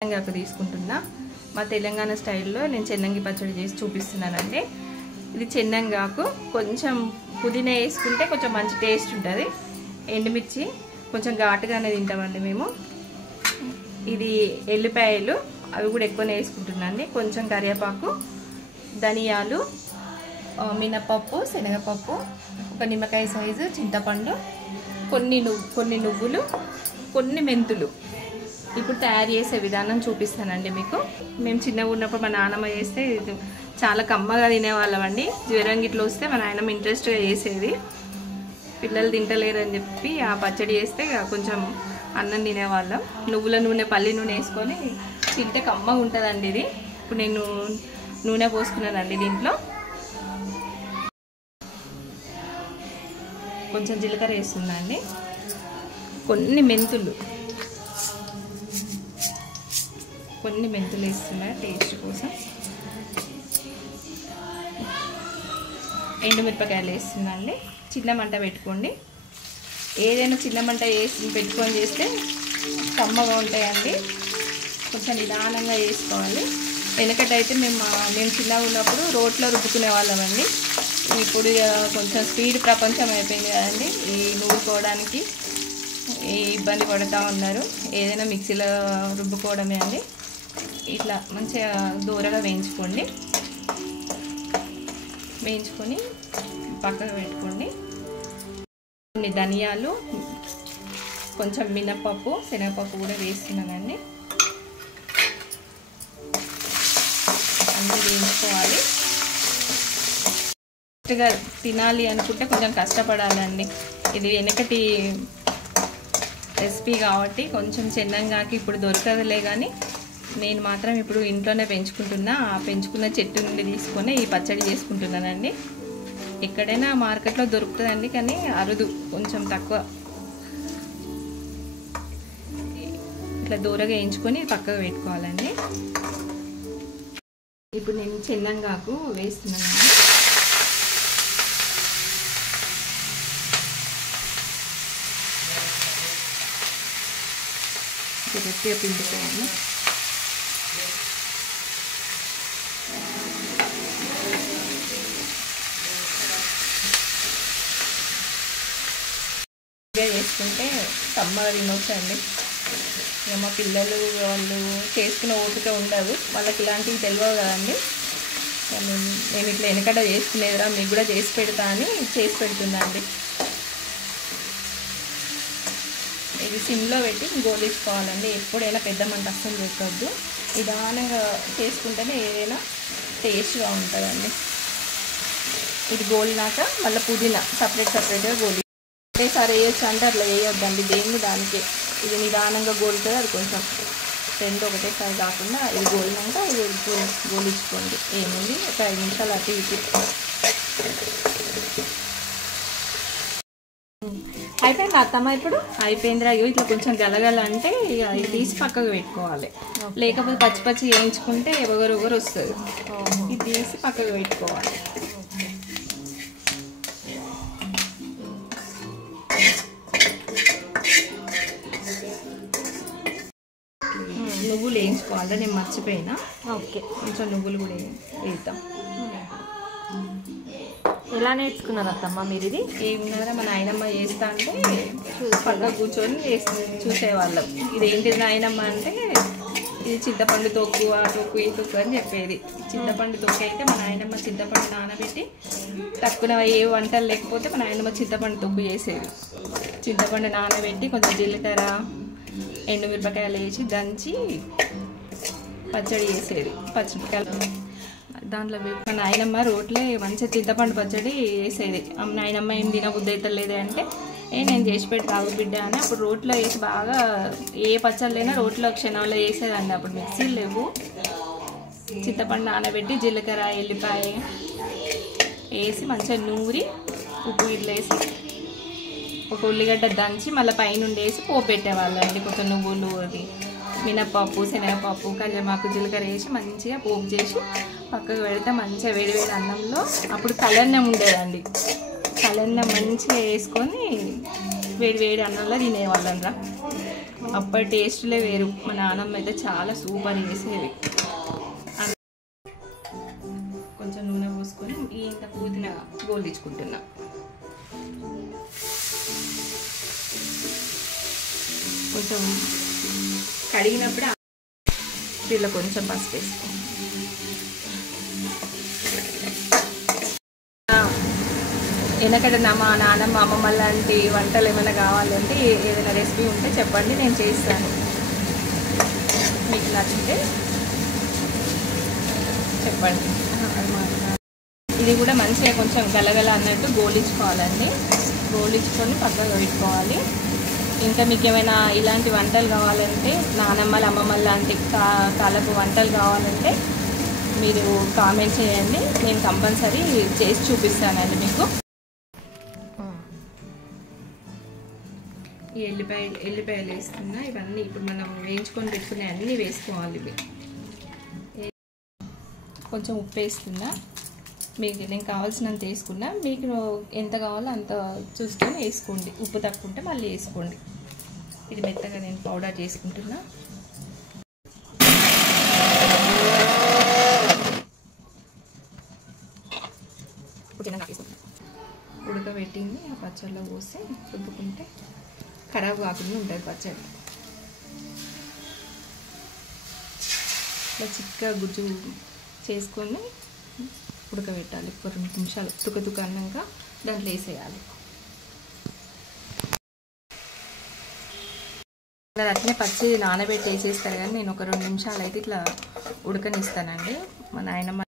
చెన్నంగాకు తీసుకుంటున్నా. మా తెలంగాణ స్టైల్లో నేను చెన్నంగి పచ్చడి చేసి చూపిస్తున్నానండి. ఇది చెన్నంగాకు, కొంచెం పుదీనా వేసుకుంటే కొంచెం మంచి టేస్ట్ ఉంటుంది. ఎండుమిర్చి కొంచెం ఘాటుగానే తింటామండి మేము. ఇది ఎల్లిపాయలు, అవి కూడా ఎక్కువనే వేసుకుంటున్నాండి. కొంచెం కరివేపాకు, ధనియాలు, మినపప్పు, శనగపప్పు, ఒక నిమ్మకాయ సైజు చింతపండు, కొన్ని నువ్వులు, కొన్ని మెంతులు. ఇప్పుడు తయారు చేసే విధానం చూపిస్తానండి మీకు. మేము చిన్నగా ఉన్నప్పుడు మా నాన్నమ్మ చేస్తే చాలా కమ్మగా తినేవాళ్ళం అండి. జ్వరం గిట్ల వస్తే మా నాన్నమ్మ ఇంట్రెస్ట్గా చేసేది. పిల్లలు తింటలేరని చెప్పి ఆ పచ్చడి చేస్తే కొంచెం అన్నం తినేవాళ్ళం. నువ్వుల నూనె, పల్లి నూనె వేసుకొని తింటే కమ్మగా ఉంటుందండి ఇది. ఇప్పుడు నేను నూనె పోసుకున్నానండి. దీంట్లో కొంచెం జీలకర్ర వేస్తున్నా అండి, కొన్ని మెంతులు వేస్తున్నా టేస్ట్ కోసం. ఎండుమిరపకాయలు వేస్తున్నా అండి. చిన్న మంట పెట్టుకోండి. ఏదైనా చిన్న మంట పెట్టుకొని చేస్తే కమ్మగా ఉంటాయండి. కొంచెం నిదానంగా వేసుకోవాలి. వెనకటైతే మేము చిన్నగా ఉన్నప్పుడు రోట్లో రుబ్బుకునే వాళ్ళమండి. ఇప్పుడు కొంచెం స్పీడ్ ప్రపంచం అయిపోయింది కదండి. ఈ నూరుకోవడానికి ఇబ్బంది పడుతూ ఉన్నారు. ఏదైనా మిక్సీలో రుబ్బుకోవడమే అండి. ఇట్లా మంచిగా దూరగా వేయించుకొని పక్కకు పెట్టుకోండి. కొన్ని ధనియాలు, కొంచెం మినపప్పు, శనగపప్పు కూడా వేస్తున్నానండి. అన్నీ వేయించుకోవాలి. కరెక్ట్గా తినాలి అనుకుంటే కొంచెం కష్టపడాలండి. ఇది వెనకటి రెసిపీ కాబట్టి కొంచెం చెన్నంగాకి ఇప్పుడు దొరకదులే, కానీ నేను మాత్రం ఇప్పుడు ఇంట్లోనే పెంచుకుంటున్నా. ఆ పెంచుకున్న చెట్టు నుండి తీసుకొని ఈ పచ్చడి చేసుకుంటున్నానండి. ఎక్కడైనా మార్కెట్లో దొరుకుతుందండి, కానీ అరుదు, కొంచెం తక్కువ. ఇట్లా దూరగా వేయించుకొని పక్కకు పెట్టుకోవాలండి. ఇప్పుడు నేను చెన్నంగాకు వేస్తున్నానండి. గట్టిగా పిండుకోవాలి. చేసుకుంటే కమ్మగా తినొచ్చండి. ఇక మా పిల్లలు వాళ్ళు చేసుకునే ఓపిక ఉండదు, వాళ్ళకి ఇలాంటివి తెలియవు కదండి. నేను ఇట్లా వెనకట చేసుకునేదిరా, మీకు కూడా చేసి పెడతా అని చేసి పెడుతున్నా అండి. ఇది సిమ్లో పెట్టి గోలించుకోవాలండి. ఎప్పుడైనా పెద్ద మంట అస్సలు పెట్టవద్దు. నిదానంగా చేసుకుంటేనే ఏదైనా టేస్ట్గా ఉంటుందండి. ఇది గోలినాక మళ్ళీ పుదీనా సపరేట్గా గోలి ఒకేసారి వేయచ్చు అంటే అట్లా వేయొద్దండి. దేన్ని దానికి. ఇది నిదానంగా గోలుతుంది. అది కొంచెం రెండు ఒకటేసారి కాకుండా ఇది గోలినాక ఇది గోలించుకోండి. ఏముంది, ఒక 5 నిమిషాలు అటు ఇటు. అయిపోయింది అత్తమ్మ. ఇప్పుడు అయిపోయిందిరా. ఇట్లా కొంచెం గలగల అంటే ఇక ఇది తీసి పక్కకు పెట్టుకోవాలి. లేకపోతే పచ్చి వేయించుకుంటే ఎవరు వస్తుంది. ఇది తీసి పక్కకు పెట్టుకోవాలి. నువ్వులు వేయించుకోవాలి. నేను మర్చిపోయినా. ఓకే, కొంచెం నువ్వులు కూడా వేద్దాం. ఎలా నేర్చుకున్నారు అత్తమ్మ మీరు ఇది? ఏమున్నారా, మా నాయనమ్మ చేస్తా అంటే పక్కన కూర్చొని చూసేవాళ్ళం. ఇదేంటిది నాయనమ్మ అంటే, ఇది చింతపండు తొక్కు, ఆ తొక్కు, ఈ తొక్కు అని చెప్పేది. చింతపండు తొక్కు అయితే మా నాయనమ్మ చింతపండు నానబెట్టి, తక్కువ ఏ వంటలు లేకపోతే మా నాయనమ్మ చింతపండు తొక్కు చేసేది. చింతపండు నానబెట్టి కొంచెం జీలకర్ర, ఎండుమిరపకాయలు వేసి దంచి పచ్చడి చేసేది. పచ్చిమిరపకాయలు దాంట్లో మా నాయనమ్మ రోట్లే మంచిగా చింతపండు పచ్చడి వేసేది. నాయనమ్మ ఏం తినబుద్ధి అవుతలేదు అంటే, నేను చేసి పెడతావు బిడ్డ అని అప్పుడు రోట్లో వేసి బాగా ఏ పచ్చళ్ళైనా రోట్లో క్షణంలో వేసేదండి. అప్పుడు మిక్సీలు లేవు. చింతపండు నానబెట్టి జీలకర్ర, ఎల్లిపాయ వేసి మంచిగా నూరి ఉప్పు ఇట్లా వేసి ఒక ఉల్లిగడ్డ దంచి మళ్ళీ పైనుండి వేసి పోపు పెట్టేవాళ్ళు అండి. కొంచెం నువ్వులు, అది మినపప్పు, శనగపప్పు, కరివేపాకు, జీలకర్ర వేసి మంచిగా పోపు చేసి పక్కకు పెడితే మంచిగా వేడివేడి అన్నంలో, అప్పుడు కలన్నం ఉండేదండి. కలన్నం మంచిగా వేసుకొని వేడి అన్నంలో తినేవాళ్ళం రా. అప్పటి టేస్ట్లే వేరు. మా నాన్నమ్మ అయితే చాలా సూపర్ చేసేది. కొంచెం నూనె పోసుకొని ఇంత పుదీనా గోలించుకుంటున్నా. కొంచెం కడిగినప్పుడు దీనిలో కొంచెం పసుపు వేసుకో. వెనకడ మా నాన్నమ్మ అమ్మమ్మ లాంటి వంటలు ఏమైనా కావాలంటే ఏదైనా రెసిపీ ఉంటే చెప్పండి, నేను చేస్తాను. మీకు నచ్చితే చెప్పండి. ఇది కూడా మంచిగా కొంచెం గలగల అన్నట్టు గోలించుకోవాలండి. గోలించుకొని పక్కగా పెట్టుకోవాలి. ఇంకా మీకు ఏమైనా ఇలాంటి వంటలు కావాలంటే, నానమ్మల అమ్మమ్మల లాంటి కాలపు వంటలు కావాలంటే మీరు కామెంట్ చేయండి, నేను కంపల్సరీ చేసి చూపిస్తానండి మీకు. ఈ ఎల్లిపాయలు వేస్తున్నా. ఇవన్నీ ఇప్పుడు మనం వేయించుకొని పెట్టుకునే అన్నీ వేసుకోవాలి. ఇవి కొంచెం ఉప్పు వేస్తున్నా. మీకు నేను కావాల్సినంత వేసుకున్నా. మీకు ఎంత కావాలో అంత చూసుకొని వేసుకోండి. ఉప్పు తక్కువ ఉంటే మళ్ళీ వేసుకోండి. ఇది మెత్తగా నేను పౌడర్ చేసుకుంటున్నా. ఉడకబెట్టింది ఆ పచ్చడిలో పోసి రుబ్బుకుంటే ఖరాబ్ కాకుండా ఉంటుంది పచ్చడి. ఇట్లా చిక్కగా గుజ్జు చేసుకొని ఉడకబెట్టాలి. 2 నిమిషాలు తుక అన్నాక దాంట్లో వేసేయాలి. అట్లనే పచ్చి నానబెట్టి వేసేస్తారు, కానీ నేను ఒక 2 నిమిషాలు అయితే ఇట్లా ఉడకనిస్తానండి. మా నాయనమ్మ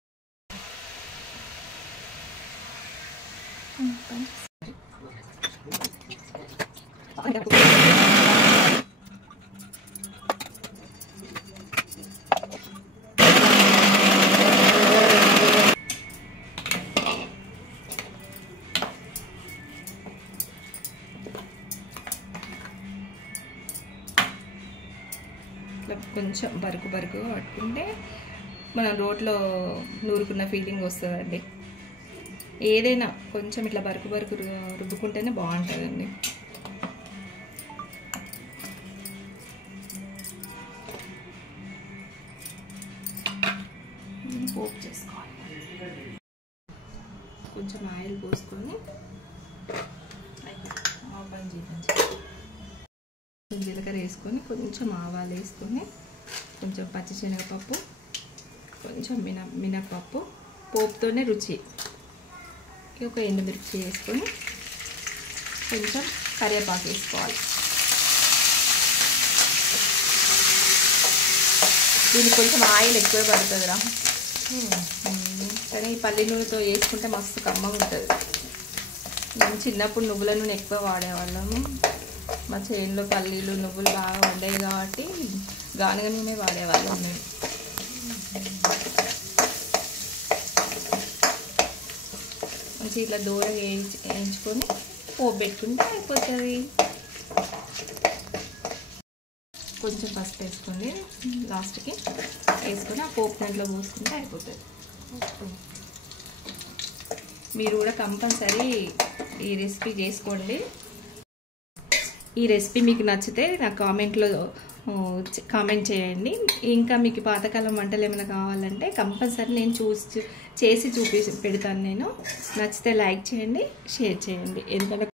కొంచెం బరుకు పట్టుకుంటే మనం రోట్లో నూరుకున్న ఫీలింగ్ వస్తుందండి. ఏదైనా కొంచెం ఇట్లా బరుకు రుబ్బుకుంటేనే బాగుంటుందండి. పోపు చేసుకోవాలి. కొంచెం ఆయిల్ పోసుకొని జీలకర్ర వేసుకొని కొంచెం ఆవాలు వేసుకొని కొంచెం పచ్చిశనగపప్పు, కొంచెం మినప్పప్పు, పోపుతోనే రుచి. ఒక ఎండుమిర్చి వేసుకొని కొంచెం కరివేపాకు వేసుకోవాలి. దీనికి కొంచెం ఆయిల్ ఎక్కువ పడుతుందిరా, కానీ పల్లి నూనెతో వేసుకుంటే మస్తు కమ్మగా ఉంటుంది. మేము చిన్నప్పుడు నువ్వుల నూనె ఎక్కువ వాడేవాళ్ళము. మా చేనులో పల్లీలు నువ్వులు బాగా వండాయి కాబట్టి గానుగ నూనె వాడేవాళ్ళం మేము. మంచి ఇట్లా దూరంగా వేయించుకొని పోపు పెట్టుకుంటే అయిపోతుంది. కొంచెం పసుపు వేసుకోండి లాస్ట్కి, వేసుకొని ఆ పోపు దాంట్లో పోసుకుంటే అయిపోతుంది. మీరు కూడా కంపల్సరీ ఈ రెసిపీ చేసుకోండి. ఈ రెసిపీ మీకు నచ్చితే నాకు కామెంట్ చేయండి. ఇంకా మీకు పాతకాలం వంటలు ఏమైనా కావాలంటే కంపల్సరీ నేను చేసి పెడతాను. నేను నచ్చితే లైక్ చేయండి, షేర్ చేయండి. ఎందుకంటే